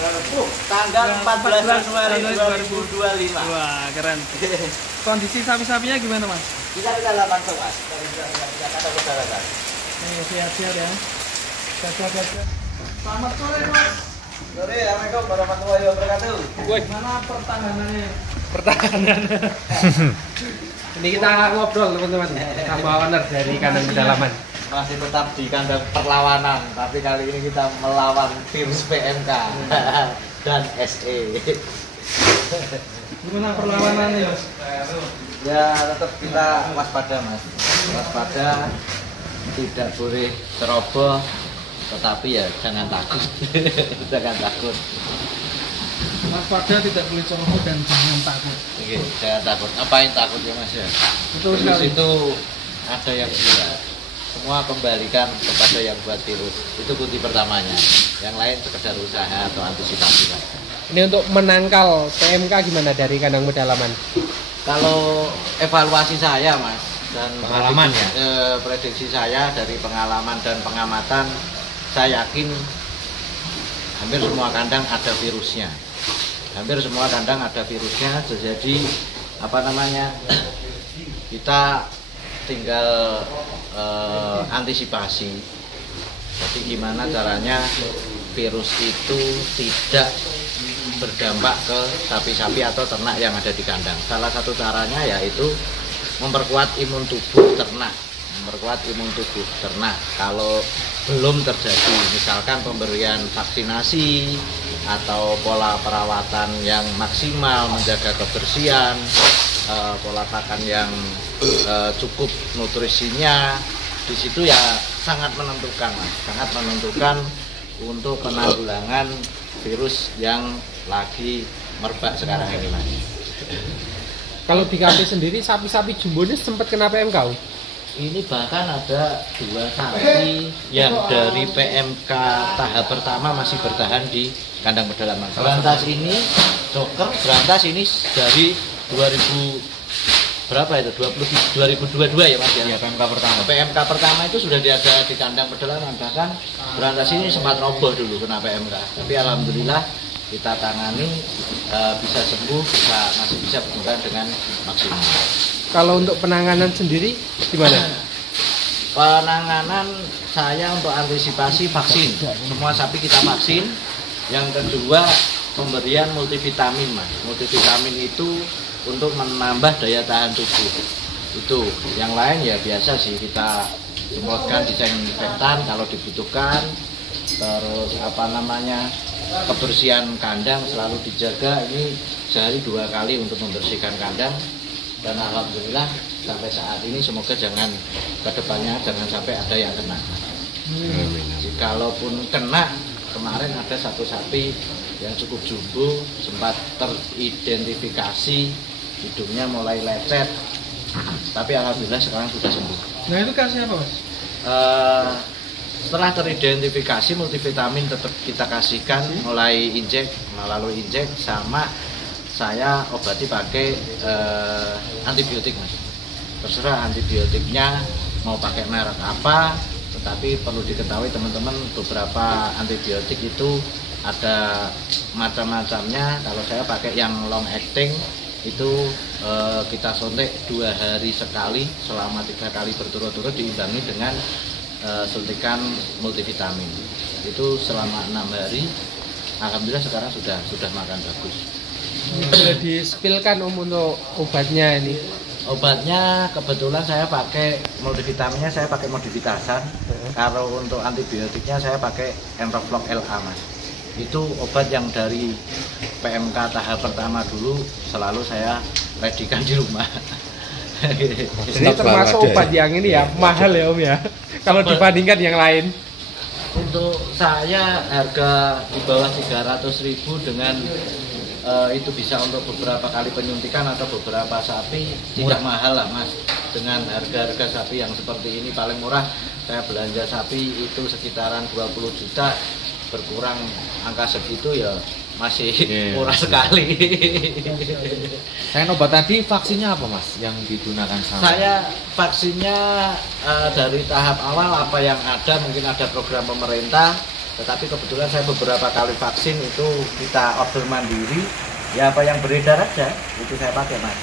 Tanggal 14 Januari 2025. Wah, keren. Kondisi sapi-sapinya gimana, Mas? Kita langsung, Mas. Kata masyarakat. Sehat-sehat ya. Gajah-gajah. Selamat sore, Mas. Sore, Assalamualaikum warahmatullahi wabarakatuh. Gimana pertahanannya? Pertahanan. Ini kita ngobrol teman-teman sama owner dari kandang pedalaman. Masih tetap di kandang perlawanan, tapi kali ini kita melawan virus PMK dan SE. Gimana perlawanannya, Mas? Ya tetap kita waspada, Mas. Waspada, tidak boleh ceroboh, tetapi ya jangan takut. Jangan takut. Waspada, tidak boleh ceroboh dan jangan takut. Oke, jangan takut. Ngapain takut ya, Mas ya? Betul Virus sekali. itu ada yang gila. Semua kembalikan kepada yang buat virus. Itu kunci pertamanya. Yang lain sekedar usaha atau antisipasi. Ini untuk menangkal PMK gimana dari kandang pedalaman? Kalau evaluasi saya, Mas, dan Pengalaman prediksi saya dari pengalaman dan pengamatan, saya yakin hampir semua kandang ada virusnya. Hampir semua kandang ada virusnya. Jadi kita tinggal antisipasi. Jadi gimana caranya virus itu tidak berdampak ke sapi-sapi atau ternak yang ada di kandang. Salah satu caranya yaitu memperkuat imun tubuh ternak. Memperkuat imun tubuh ternak. Kalau belum terjadi, misalkan pemberian vaksinasi atau pola perawatan yang maksimal, menjaga kebersihan, pola pakan yang cukup nutrisinya, di situ ya sangat menentukan, Mas. Sangat menentukan untuk penanggulangan virus yang lagi merebak sekarang ini, Mas. Kalau di kami sendiri sapi-sapi jumbo ini sempat kena PMK. Ini bahkan ada 2 sapi yang dari PMK tahap pertama masih bertahan di kandang pedalaman. Berantas ini, Joker berantas ini dari 2022 ya, Mas ya. PMK pertama. PMK pertama itu sudah ada di kandang pedalaman, bahkan berantas ini sempat roboh dulu kena PMK. Tapi alhamdulillah kita tangani, bisa sembuh, masih bisa berkembang dengan maksimal. Kalau untuk penanganan sendiri gimana? Penanganan saya untuk antisipasi vaksin. Semua sapi kita vaksin. Yang kedua, pemberian multivitamin, Mas. Multivitamin itu untuk menambah daya tahan tubuh. Itu. Yang lain ya biasa sih, kita semprotkan disinfektan kalau dibutuhkan. Terus kebersihan kandang selalu dijaga. Ini sehari 2 kali untuk membersihkan kandang. Dan alhamdulillah sampai saat ini semoga kedepannya jangan sampai ada yang kena. Kalaupun kena, kemarin ada 1 sapi yang cukup jumbo, sempat teridentifikasi, hidungnya mulai lecet, tapi alhamdulillah sekarang sudah sembuh. Nah, itu kasih apa, Mas? Setelah teridentifikasi, multivitamin tetap kita kasihkan, melalui injek sama saya obati pakai antibiotik, Mas. Terserah antibiotiknya mau pakai merek apa, tetapi perlu diketahui teman-teman, beberapa antibiotik itu ada macam-macamnya. Kalau saya pakai yang long acting itu kita suntik 2 hari sekali selama 3 kali berturut-turut, diimbangi dengan suntikan multivitamin. Itu selama 6 hari. Alhamdulillah sekarang sudah makan bagus. Boleh di-spillkan untuk obatnya ini? Obatnya kebetulan saya pakai multivitaminnya, saya pakai Modivitasan. Kalau untuk antibiotiknya saya pakai Enrofloc LA, Mas. Itu obat yang dari PMK tahap pertama dulu selalu saya redikan di rumah. Ini termasuk obat yang ini ya, mahal ya, Om ya, kalau dibandingkan yang lain. Untuk saya harga di bawah 300.000 dengan itu bisa untuk beberapa kali penyuntikan atau beberapa sapi, tidak mahal lah, Mas. Dengan harga-harga sapi yang seperti ini paling murah, saya belanja sapi itu sekitaran 20 juta, berkurang angka segitu ya masih murah sekali. Saya obat tadi, vaksinnya apa, Mas, yang digunakan sama? Saya vaksinnya dari tahap awal apa yang ada, mungkin ada program pemerintah, Tetapi kebetulan saya beberapa kali vaksin itu kita order mandiri, ya apa yang beredar aja itu saya pakai Mas.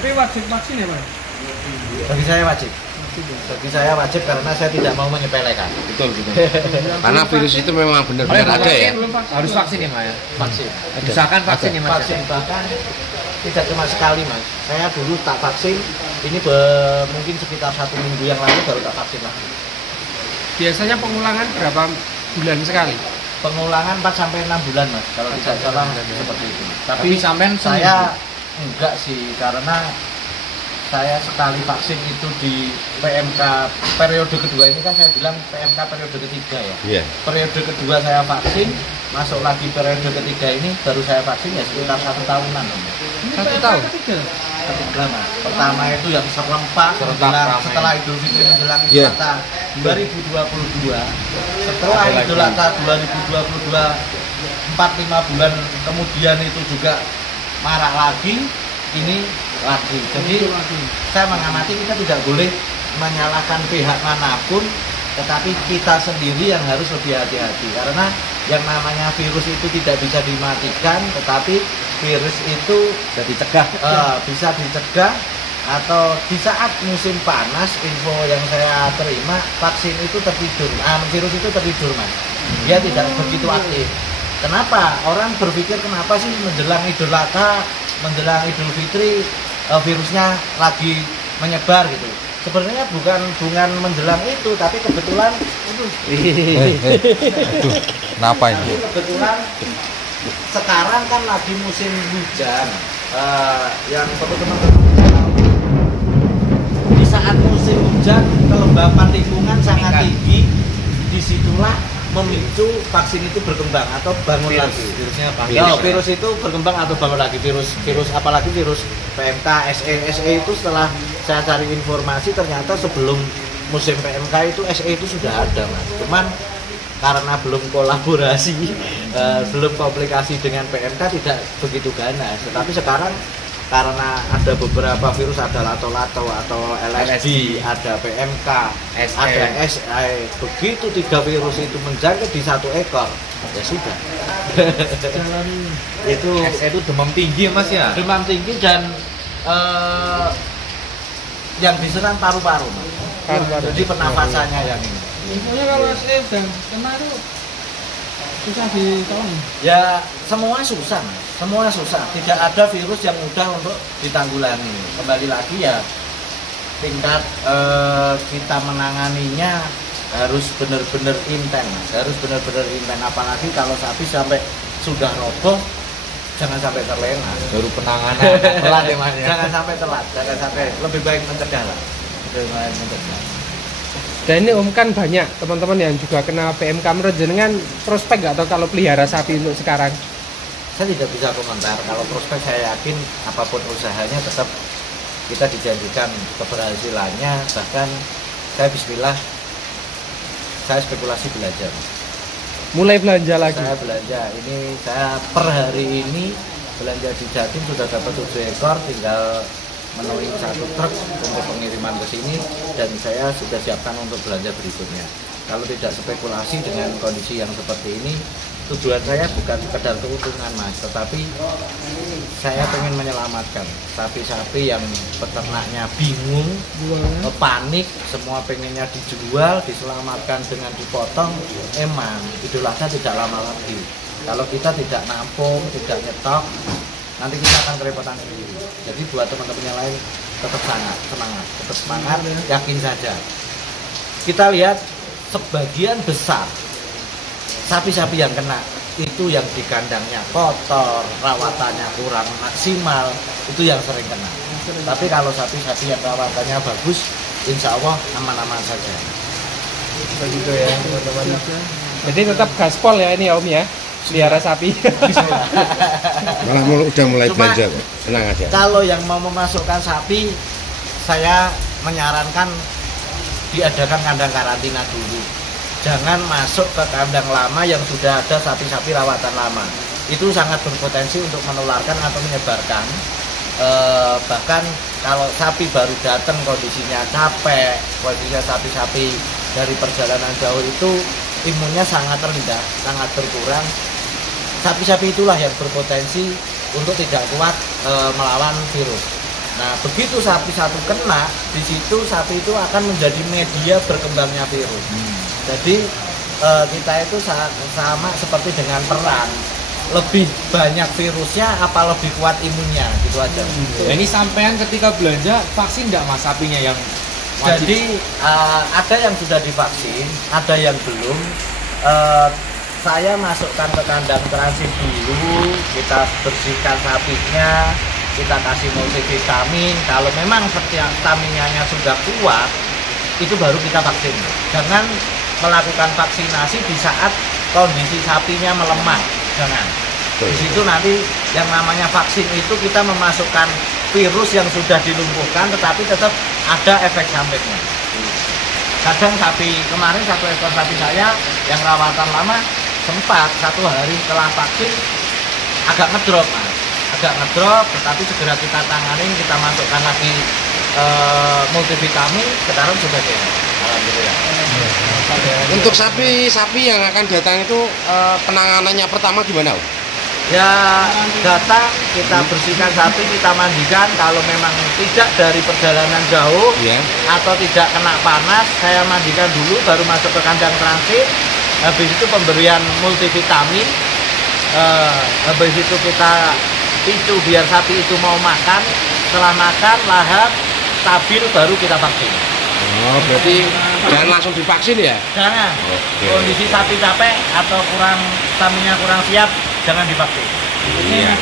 Tapi wajib vaksin ya Pak? Bagi saya wajib. Wajib ya. Bagi saya wajib karena saya tidak mau menyepelekan. Betul betul. Karena virus itu memang benar-benar ada ya. Harus vaksin ya Mas ya. Vaksin. Misalkan vaksin ya Mas. Vaksin bahkan tidak cuma sekali Mas. Saya dulu tak vaksin, ini mungkin sekitar 1 minggu yang lalu baru tak vaksin lagi. Biasanya pengulangan berapa bulan sekali? Pengulangan 4 sampai 6 bulan Mas, kalau tidak salah seperti itu. Tapi sampean saya enggak sih, karena saya sekali vaksin itu di PMK periode kedua ini kan saya bilang PMK periode ketiga ya. Iya. Periode kedua saya vaksin, masuk lagi periode ketiga ini baru saya vaksin ya sekitar 1 tahunan. Ini 1 PMK tahun? ketiga. Ketiga Mas. Pertama itu yang serempak Serentak menjelang ramai. setelah Idul Fitri menjelang Idul Iya. Adha 2022. Setelah Ada Idul lagi. Adha 2022 4-5 bulan kemudian itu juga marak lagi, ini lagi. Jadi Itu lagi. saya mengamati kita tidak boleh menyalahkan pihak manapun, tetapi kita sendiri yang harus lebih hati-hati karena yang namanya virus itu tidak bisa dimatikan, tetapi virus itu bisa dicegah. bisa dicegah. Atau di saat musim panas, info yang saya terima, vaksin itu tertidur, virus itu tertidur Mas, dia tidak begitu aktif. Kenapa? Orang berpikir kenapa sih menjelang Idul Adha, menjelang Idul Fitri virusnya lagi menyebar gitu. Sebenarnya bukan menjelang itu, tapi kebetulan Kenapa ini? kebetulan sekarang kan lagi musim hujan. Yang teman-teman tahu, di saat musim hujan kelembapan lingkungan sangat tinggi, disitulah memicu vaksin itu berkembang atau bangun lagi. Virusnya apa? Ya, virus itu berkembang atau bangun lagi. Virus apalagi virus PMK, SE itu setelah saya cari informasi ternyata sebelum musim PMK itu SE itu sudah ada Mas. Cuman karena belum kolaborasi, belum komplikasi dengan PMK tidak begitu ganas. Tetapi sekarang karena ada beberapa virus, ada lato-lato atau LSD, ada PMK, ada SE, begitu 3 virus itu menjangkit di 1 ekor, ya sudah. Jalan itu demam tinggi ya Mas ya. demam tinggi dan yang diserang paru-paru, Mas. Paru-paru. Jadi pernapasannya yang ini. infonya kalau SE udah kena itu susah ditolong. Ya semua susah, Mas. Semua susah. Tidak ada virus yang mudah untuk ditanggulangi. Kembali lagi ya tingkat kita menanganinya harus benar-benar intens, Mas. Harus benar-benar intens. Apalagi kalau sapi sampai sudah roboh, jangan sampai terlena. Baru penanganan telat ya Mas ya. Jangan sampai telat, jangan sampai, lebih baik mencegah lah. Lebih baik mencegah. Dan ini Om kan banyak teman-teman yang juga kena PMK. Menurut jenengan prospek nggak atau kalau pelihara sapi untuk sekarang? Saya tidak bisa komentar. Kalau prospek saya yakin apapun usahanya tetap kita dijanjikan keberhasilannya. Bahkan saya bismillah, saya spekulasi belajar. Mulai belanja lagi. Saya belanja, ini saya per hari ini belanja di Jatim sudah dapat 7 ekor, tinggal menuhi 1 truk untuk pengiriman ke sini dan saya sudah siapkan untuk belanja berikutnya. Kalau tidak spekulasi dengan kondisi yang seperti ini, tujuan saya bukan sekedar keuntungan Mas, tetapi saya ingin menyelamatkan sapi-sapi yang peternaknya bingung, panik, semua pengennya dijual, diselamatkan dengan dipotong. Emang Idul Adha tidak lama lagi. Kalau kita tidak nampung, tidak nyetok, nanti kita akan kerepotan sendiri. Jadi buat teman-teman yang lain tetap semangat, yakin saja. Kita lihat sebagian besar sapi-sapi yang kena itu yang di kandangnya kotor, rawatannya kurang maksimal, itu yang sering kena. Tapi kalau sapi-sapi yang rawatannya bagus, insya Allah aman-aman saja. Begitu ya teman-teman. Jadi tetap gaspol ya ini Om ya, pelihara sapi. Malah udah mulai Cuma, belanja kok. Tenang aja. Kalau yang mau memasukkan sapi, saya menyarankan diadakan kandang karantina dulu. Jangan masuk ke kandang lama yang sudah ada sapi-sapi rawatan lama. Itu sangat berpotensi untuk menularkan atau menyebarkan. Bahkan kalau sapi baru datang kondisinya capek, kondisinya sapi-sapi dari perjalanan jauh itu imunnya sangat rendah, sangat berkurang. Sapi-sapi itulah yang berpotensi untuk tidak kuat melawan virus. Nah, begitu sapi satu kena, di situ sapi itu akan menjadi media berkembangnya virus. Jadi kita itu sama seperti dengan perang, lebih banyak virusnya apa lebih kuat imunnya, gitu aja. Nah, ini sampean ketika belanja vaksin enggak mas sapinya yang wajib? Jadi ada yang sudah divaksin, ada yang belum. Saya masukkan ke kandang transit dulu, kita bersihkan sapinya, kita kasih multivitamin. Kalau memang staminanya sudah kuat, itu baru kita vaksin. Jangan melakukan vaksinasi di saat kondisi sapinya melemah, jangan. Di situ nanti yang namanya vaksin itu kita memasukkan virus yang sudah dilumpuhkan, tetapi tetap ada efek sampingnya. Kadang sapi, kemarin satu ekor sapi saya yang rawatan lama, sempat 1 hari setelah vaksin agak ngedrop, mas. Agak ngedrop, tetapi segera kita tangani, kita masukkan lagi multivitamin, sekarang sudah sehat. Alhamdulillah. Untuk sapi yang akan datang itu penanganannya pertama gimana? Ya, datang, kita bersihkan sapi, kita mandikan. Kalau memang tidak dari perjalanan jauh atau tidak kena panas, saya mandikan dulu, baru masuk ke kandang transit. Habis itu pemberian multivitamin. Habis itu kita picu biar sapi itu mau makan. Setelah makan, lahap, stabil, baru kita vaksin. Oh, berarti jangan langsung divaksin ya? Jangan. Kondisi sapi capek atau stamina kurang siap, jangan divaksin.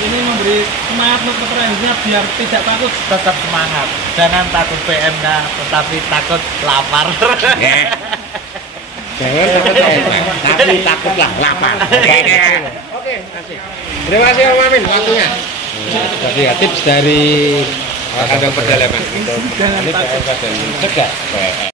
Ini memberi semangat untuk peternakannya biar tidak takut. Tetap semangat. Jangan takut PMK, tetapi takut lapar. Jangan takut tapi takutlah lapar. Oke, kasih. Terima kasih Om Amin waktunya. Jadi ya tips dari kandang pedalaman untuk ini PMK dan cegah.